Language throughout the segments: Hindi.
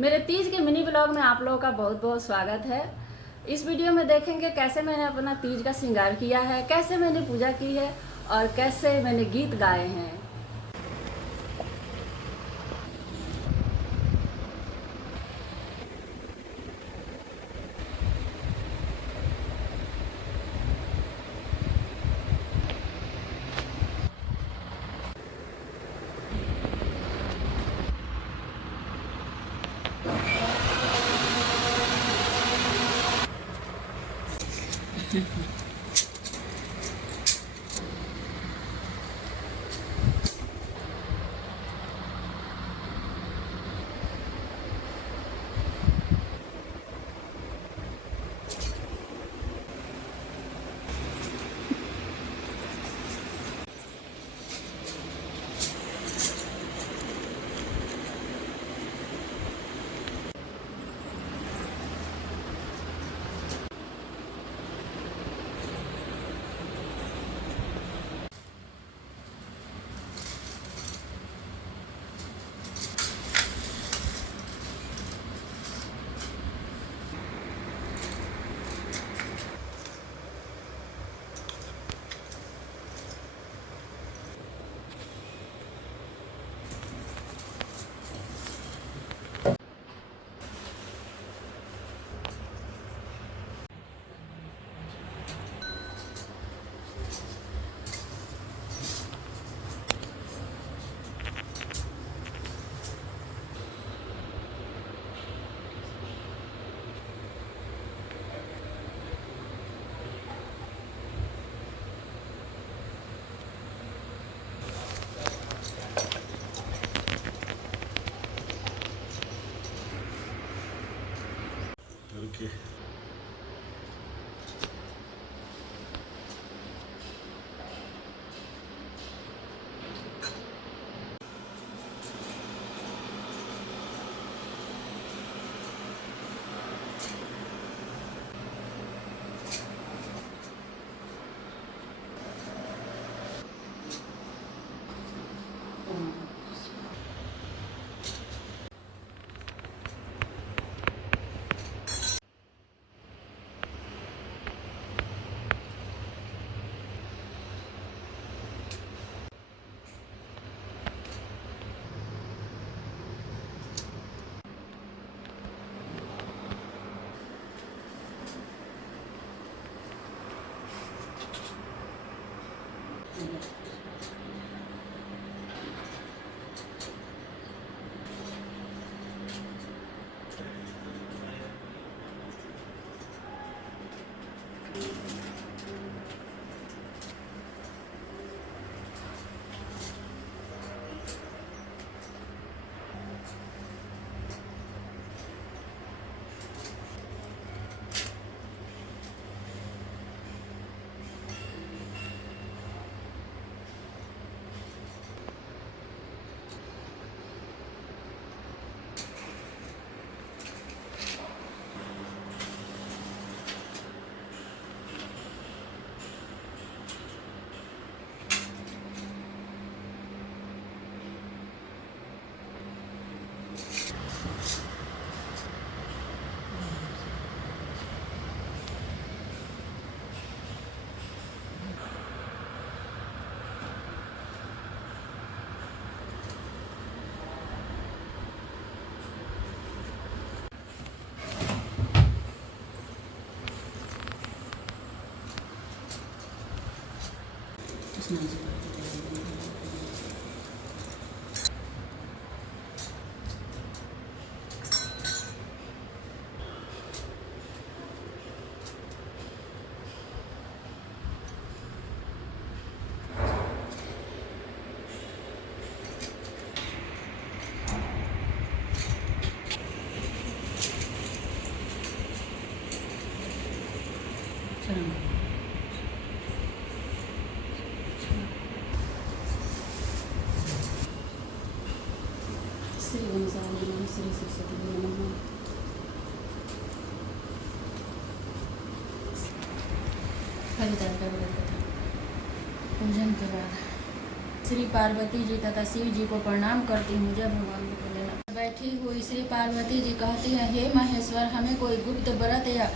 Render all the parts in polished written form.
मेरे तीज के मिनी ब्लॉग में आप लोगों का बहुत बहुत स्वागत है। इस वीडियो में देखेंगे कैसे मैंने अपना तीज का श्रृंगार किया है, कैसे मैंने पूजा की है और कैसे मैंने गीत गाए हैं। Okay. श्री गणेशाय नमः, श्री सरस्वती नमः। हरिदास का व्रत कथा पूजन के बाद श्री पार्वती जी तथा शिव जी को प्रणाम करती हूँ। जय भगवान भोलेनाथ। बैठी हुई श्री पार्वती जी कहती हैं, हे महेश्वर, हमें कोई गुप्त व्रत या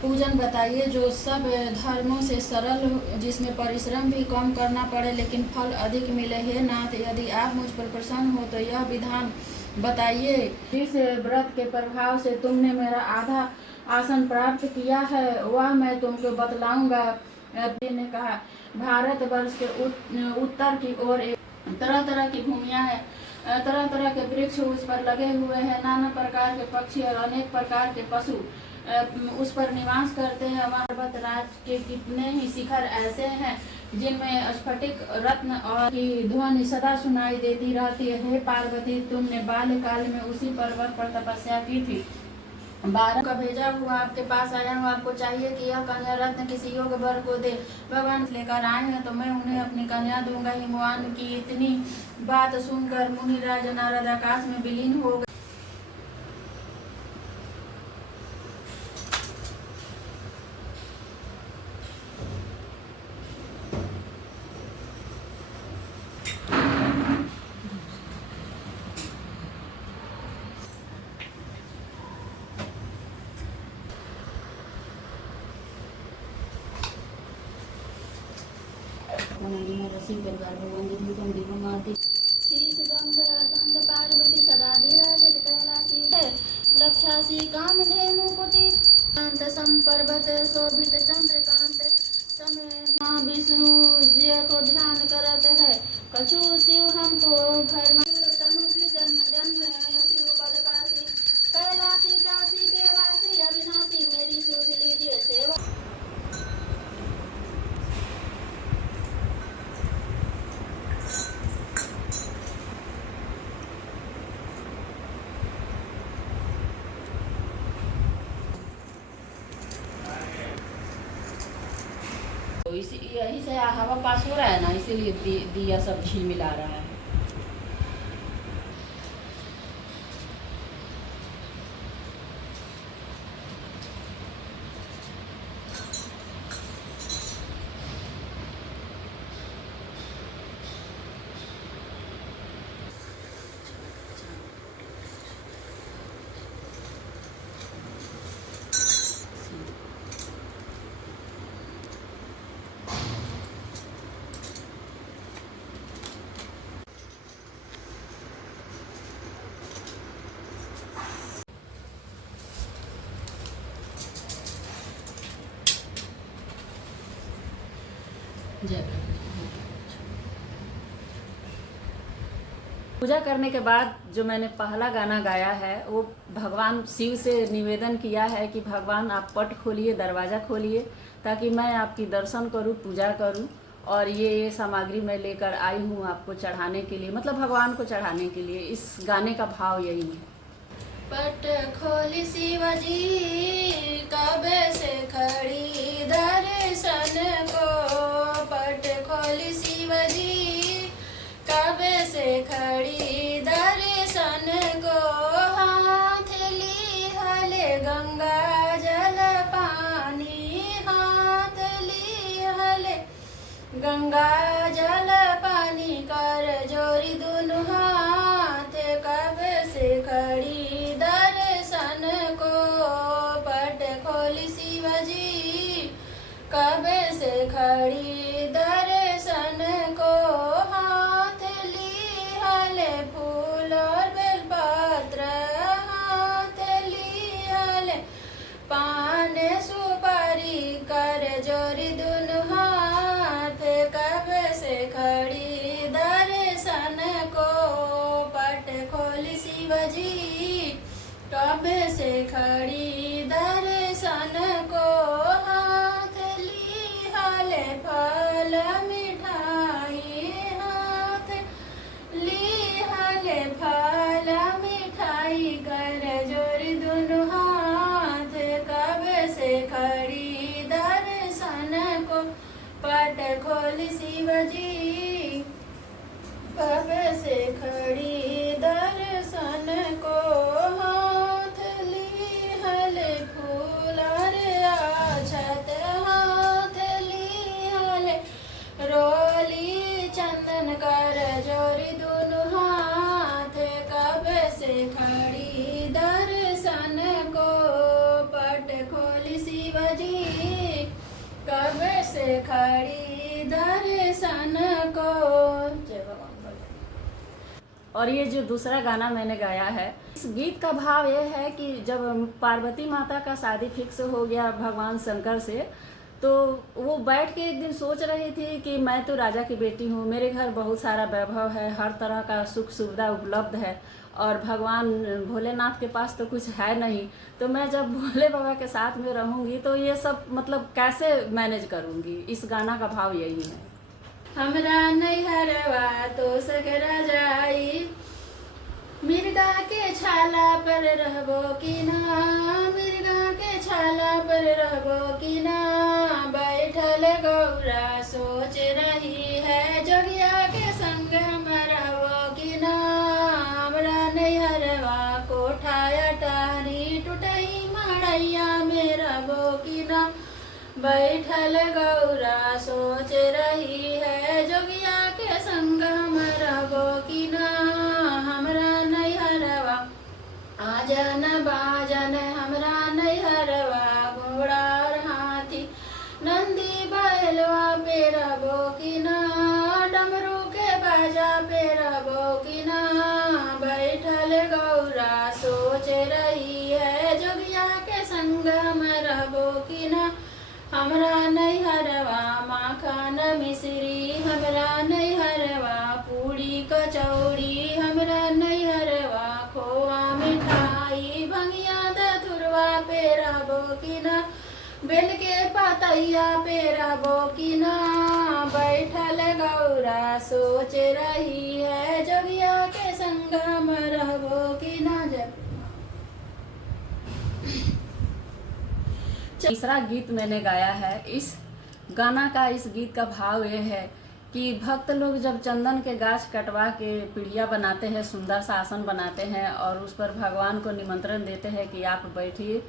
पूजन बताइए जो सब धर्मों से सरल हो, जिसमें परिश्रम भी कम करना पड़े लेकिन फल अधिक मिले। हे नाथ, यदि आप मुझ पर प्रसन्न हो तो यह विधान बताइए। जिस व्रत के प्रभाव से तुमने मेरा आधा आसन प्राप्त किया है वह मैं तुमको बतलाऊंगा। ने कहा, भारतवर्ष के उत्तर की ओर तरह तरह की भूमियां हैं, तरह तरह के वृक्ष उस पर लगे हुए हैं, नाना प्रकार के पक्षी और अनेक प्रकार के पशु उस पर निवास करते हैं। वहाँ पर्वत राज के कितने ही शिखर ऐसे हैं जिनमें स्फटिक रत्न और की ध्वनि सदा सुनाई देती रहती है। हे पार्वती, तुमने बाल्यकाल में उसी पर्वत पर तपस्या की थी। 12 का भेजा हुआ आपके पास आया हूँ। आपको चाहिए कि यह कन्या रत्न किसी योग्य वर को दे। भगवान लेकर आए हैं तो मैं उन्हें अपनी कन्या दूंगा। हिमवान की इतनी बात सुनकर मुनिराज नारद आकाश में विलीन हो गए। रसी परिवार भगवान जी तुम दीपम आरती पार्वती सदा विराजत कैलासी लक्षासी कामधेनु कुटी कांत संपर्वत शोभित चंद्रकांत समय विष्णु जी को ध्यान करत है। कछु शिव हमको घर तनु की जन्म जन्म शिव पद काशी कैलासी काशी के वासी अविनाशी मेरी सुध लीजिए सेवा। तो यही से हवा पास हो रहा है ना, इसीलिए दिया सब घी मिला रहा है। जय पूजा करने के बाद जो मैंने पहला गाना गाया है वो भगवान शिव से निवेदन किया है कि भगवान आप पट खोलिए, दरवाज़ा खोलिए ताकि मैं आपकी दर्शन करूं, पूजा करूं। और ये सामग्री मैं लेकर आई हूं आपको चढ़ाने के लिए, मतलब भगवान को चढ़ाने के लिए। इस गाने का भाव यही है। पट खोली शिवजी कबे से खड़ी दर्शन को। पट खोली शिवजी कबे से खड़ी दर्शन को। हाथ ली हले गंगा जल पानी। हाथ ली हले गंगा जल पानी कर जोरी दोनों हाथ। कबे से खड़ी दर्शन को। पट खोली शिवजी कबे से खड़ी दर्शन को। हाथ ली हले फूल और बेलपत्र। हाथ ली हले पान सुपारी कर जोरी दोनों हाथ। कबे से खड़ी दर्शन को। पट खोली शिवजी कबे से खड़ी दर्शन को। हाथ ली हले फल मिठाई। हाथ ली हले फल मिठाई कर जोरी दोनों हाथ। कबे से खड़ी दर्शन को। पट खोली शिवजी कबे से खड़ी दर्शन को। हाथ ली हले फूल रे खड़ी दर्शन को। जय भगवान। और ये जो दूसरा गाना मैंने गाया है, इस गीत का भाव ये है कि जब पार्वती माता का शादी फिक्स हो गया भगवान शंकर से, तो वो बैठ के एक दिन सोच रही थी कि मैं तो राजा की बेटी हूँ, मेरे घर बहुत सारा वैभव है, हर तरह का सुख सुविधा उपलब्ध है, और भगवान भोलेनाथ के पास तो कुछ है नहीं, तो मैं जब भोले बाबा के साथ में रहूँगी तो ये सब मतलब कैसे मैनेज करूँगी। इस गाना का भाव यही है। हमरा नैहरवा तो सकरा जाई, मिर्गा के छाला पर रहबो कि ना, मिर्गा के छाला पर रहबो कि ना, बैठल गौरा सोच रही है, जोगिया के संग हम रहबो कि ना, हमरा नैहरवा कोठा अटारी, टूटई मड़ैया में रहबो कि ना, बैठल गौरा सोच रही है, जोगिया के संग हम रहबो कि ना, हमरा नैहरवा आजन बाजन, हमरा नैहरवा घोड़ा और हाथी, नंदी बैलवा पे रहबो कि ना, डमरू के बाजा पे रहबो कि ना, बैठल गौरा सोच रही है, जोगिया के संग हम रहबो कि ना, हमरा नैहरवा माखन मिश्री, हमरा नैहरवा पूड़ी कचौड़ी, हमरा नैहरवा खोआ मिठाई, भंगिया धतुरवा पे रहबो कि ना, बेल के पतैया पे रहबो कि ना, बैठल गौरा सोच रही है, जोगिया के संग हम रहबो कि ना। तीसरा गीत मैंने गाया है। इस गाना का, इस गीत का भाव ये है कि भक्त लोग जब चंदन के गाछ कटवा के पीढ़िया बनाते हैं, सुंदर सा आसन बनाते हैं और उस पर भगवान को निमंत्रण देते हैं कि आप बैठिए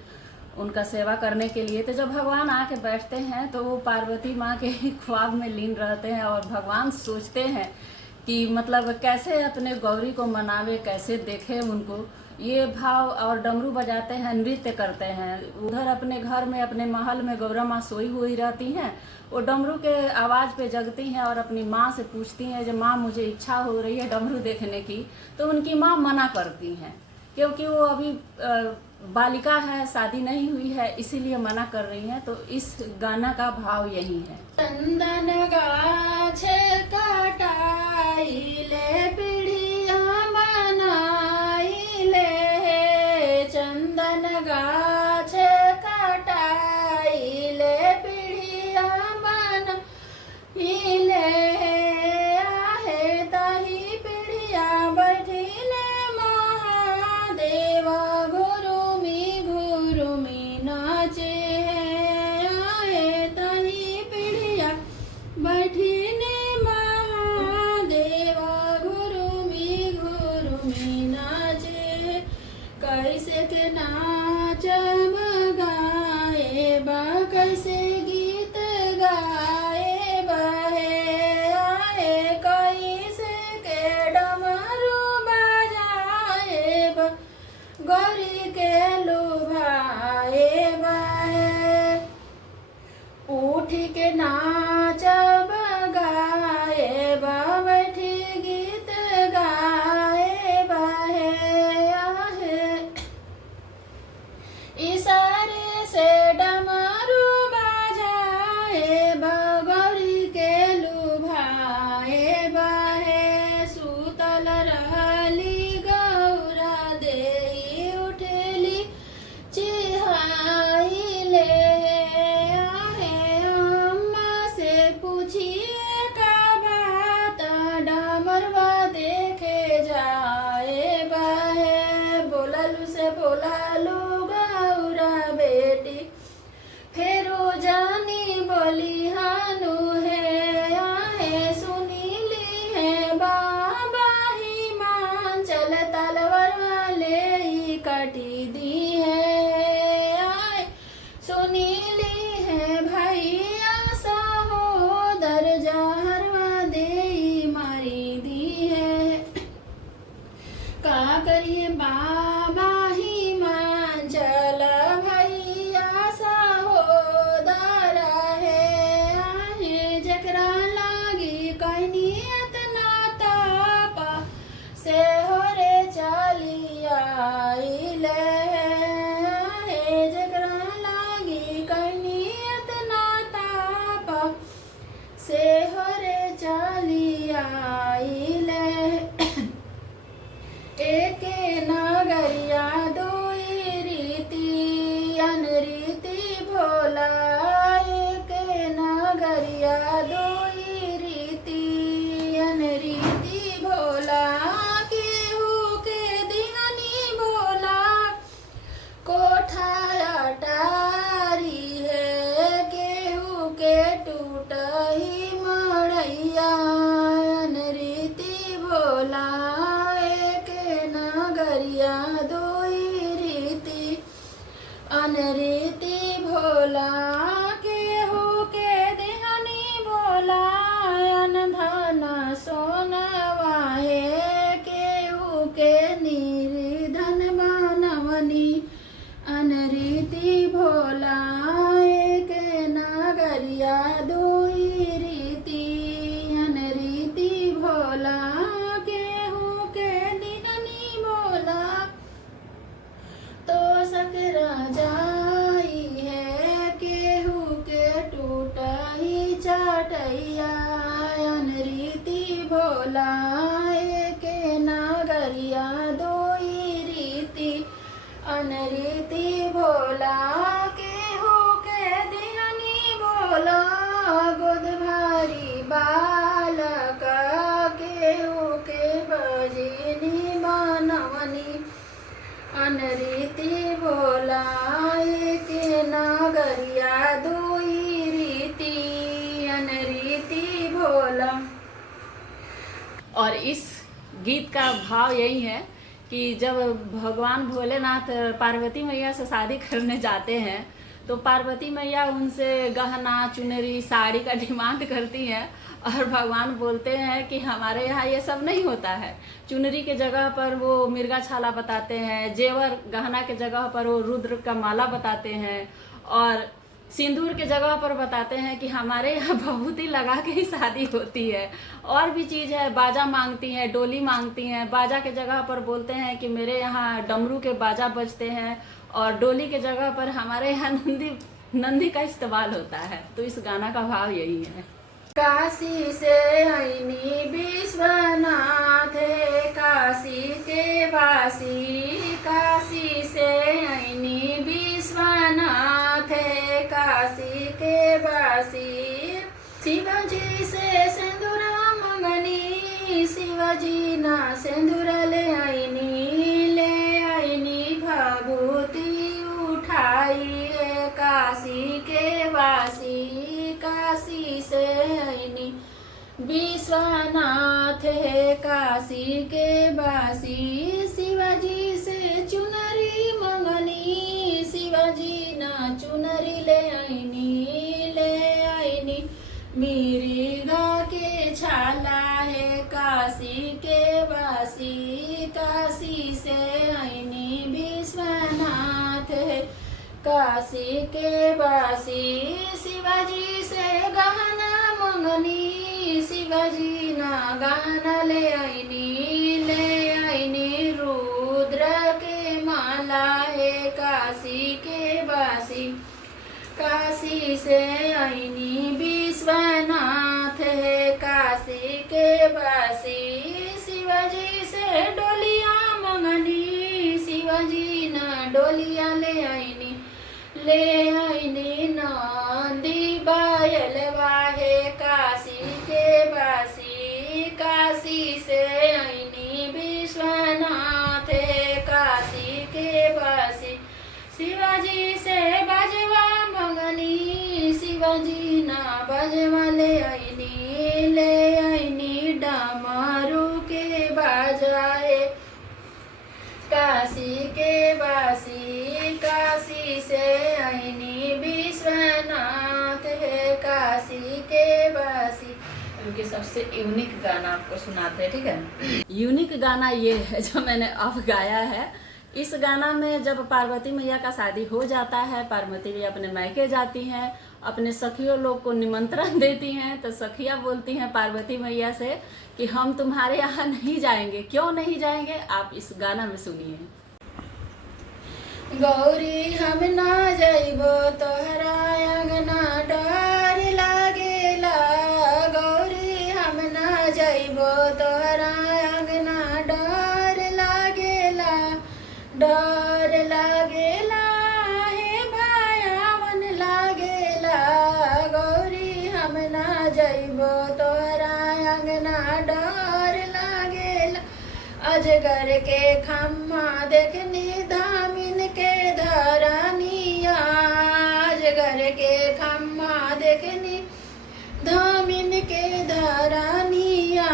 उनका सेवा करने के लिए, तो जब भगवान आके बैठते हैं तो वो पार्वती माँ के ख्वाब में लीन रहते हैं और भगवान सोचते हैं कि मतलब कैसे अपने गौरी को मनावे, कैसे देखे उनको। ये भाव, और डमरू बजाते हैं, नृत्य करते हैं। उधर अपने घर में, अपने महल में गौरा माँ सोई हुई रहती हैं, वो डमरू के आवाज़ पे जगती हैं और अपनी माँ से पूछती हैं जब माँ मुझे इच्छा हो रही है डमरू देखने की, तो उनकी माँ मना करती हैं क्योंकि वो अभी बालिका है, शादी नहीं हुई है, इसीलिए मना कर रही हैं। तो इस गाना का भाव यही है। चंदन गाछ कटाइले पीढ़िया बनाइले, चंदन गाछ कटाइले पीढ़िया बनाइले, आहे ताही पीढ़िया बैठिले महादेव, घुरुमी नाचे, आहे ताही पीढ़िया बैठिले महादेव, घुरुमी नाचे, कैसे के नाच गाए बा, कैसे गीत गाए बहे, आए कैसे के डमरू बजाए बा, गौरी के लुभाए बहे, उठ के नाच गाए बा, बैठी गीत गाए बहे, आहे इशारे से डमरू बजाए बा, गौरी के लुभाए बहे, सूतल रहली गौरा देई उठली चिहाइले, आहे अम्मा से पूछिए का बात, डमरवा देखे जाए बहे, बोललू से बोललू गौरा बेटी, फेरो जानी बोली हानु है, आहे सुनीली है बाबा ही मान, चल तलवार वाले ही कटी दी है, आए सुनीली है भैया सहोदर, जहरवा दे मारी दी है, का करिए बाबा ही मान, चल भैया सहोदर है, अनरीति भोला केहू के दिहनी भोला अनधन सोनवा हे केहू के निर्धन बनवनी अनरीति भोला एक नगरिया दुई रीति अनरीति भोला केहू के दिहनी भोला तो सकरा जाई है केहू के टूटई चटैया अनरीति भोला एक नगरिया दोई रीति अनरीति भोला केहू के दिहनी भोला गोद भारी बालक केहू के बजनी बनवनी अनरीति भोला एक नगरिया दुई रीति अनरीति भोला। और इस गीत का भाव यही है कि जब भगवान भोलेनाथ पार्वती मैया से शादी करने जाते हैं तो पार्वती मैया उनसे गहना चुनरी साड़ी का डिमांड करती हैं और भगवान बोलते हैं कि हमारे यहाँ ये सब नहीं होता है। चुनरी के जगह पर वो मिर्गा छाला बताते हैं, जेवर गहना के जगह पर वो रुद्र का माला बताते हैं और सिंदूर के जगह पर बताते हैं कि हमारे यहाँ भभूति लगा के ही शादी होती है। और भी चीज़ है, बाजा मांगती हैं, डोली मांगती हैं। बाजा के जगह पर बोलते हैं कि मेरे यहाँ डमरू के बाजा बजते हैं और डोली के जगह पर हमारे यहाँ नंदी का इस्तेमाल होता है। तो इस गाना का भाव यही है। काशी से आईनी विश्वनाथ काशी के वासी काशी से आईनी विश्वनाथ काशी के वासी शिवजी से सिंदूर मंगनी शिवजी ना सिंदूर ले आईनी भभूति उठाई काशी के वासी काशी से आईनी विश्वनाथ है काशी के वासी शिवाजी से चुनरी मंगनी शिवाजी ना चुनरी ले आईनी मिर्गा के छाला है काशी के वासी काशी से आईनी विश्वनाथ है काशी के वासी शिवाजी से गहना मंगनी शिवाजी ना गहना ले आईनी रुद्र के माला है काशी के वासी काशी से आईनी विश्वनाथ है काशी के वासी शिवाजी से डोलिया मंगनी शिवाजी ना डोलिया ले आईनी नंदी बायलवा है काशी के वासी काशी से आईनी विश्वनाथ है काशी के वासी शिवाजी से बजवा मंगनी शिवाजी ना बजवा ले आईनी डमरू के बाजाए काशी के वासी काशी से आईनी विश्वनाथ है काशी के वासी। क्योंकि सबसे यूनिक गाना आपको सुनाते हैं, ठीक है। यूनिक गाना ये है जो मैंने अब गाया है। इस गाना में जब पार्वती मैया का शादी हो जाता है, पार्वती मैया अपने मायके जाती हैं, अपने सखियों लोग को निमंत्रण देती हैं, तो सखियाँ बोलती हैं पार्वती मैया से कि हम तुम्हारे यहाँ नहीं जाएंगे। क्यों नहीं जाएंगे, आप इस गाना में सुनिए। गौरी हम ना जाइबो तोहरा अंगना डर लागेला गौरी हम ना जाइबो तोहरा अंगना डर लागेला हे भायावन लागेला गौरी हम ना जाइबो तोहरा अंगना डर लागेला अजगर के खम्मा देखनी धामिन के धरनिया अजगर के खम्मा देखनी धामिन के धरनिया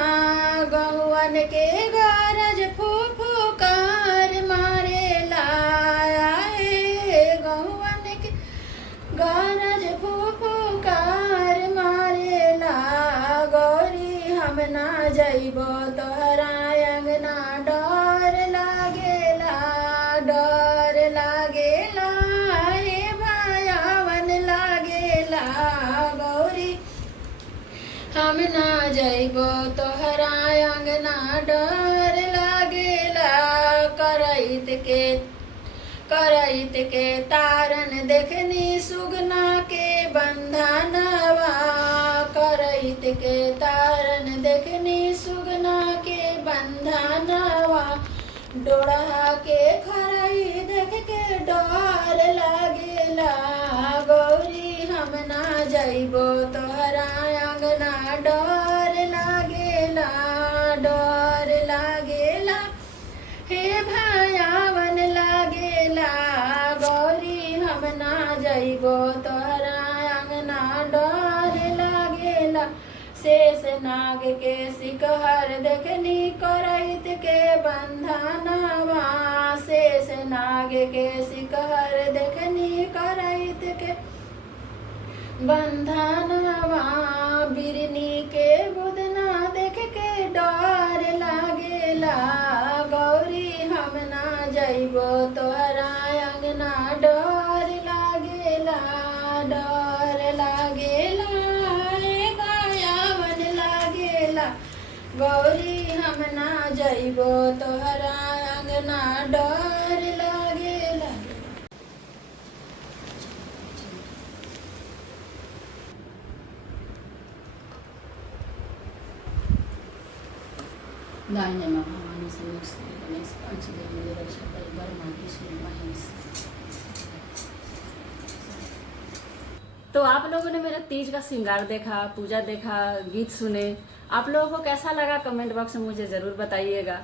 गौवन के गरज फूफू कार मारे लाया गौवन जइबो तोहरा अंगना डर लागेला, डर लागेला हे भयावन लागेला गौरी हम ना जइबो तोहरा अंगना डर लागेला। करैत के तारन देखनी सुगना के बंधनवा, करैत के तारन देखनी सुगना के बंधनवा। डोढ़ा के खरई देख के डर लागेला गौरी हम ना जइबो तोहरा अंगना डर लागेला, डर लागेला हे भयावन लागेला गौरी हम ना जइबो तोहरा अंगना डर लागेला। शेष नाग के शिखर देखनी करैत के बंधनवा, शेष नाग के शिखर देखनी करैत के बंधनवा। बिरनी के बुदना देख के डर लागेला गौरी हम ना जइबो तोहरा अंगना डर लागेला, डर लागेला हे भयावन लागेला गौरी हम ना जइबो तोहरा अंगना डर लागेला। दाहिने माँ भवानी से गणेश पंचदेव रक्षा परिवार माटी सुन महेश। तो आप लोगों ने मेरा तीज का श्रृंगार देखा, पूजा देखा, गीत सुने। आप लोगों को कैसा लगा कमेंट बॉक्स में मुझे ज़रूर बताइएगा।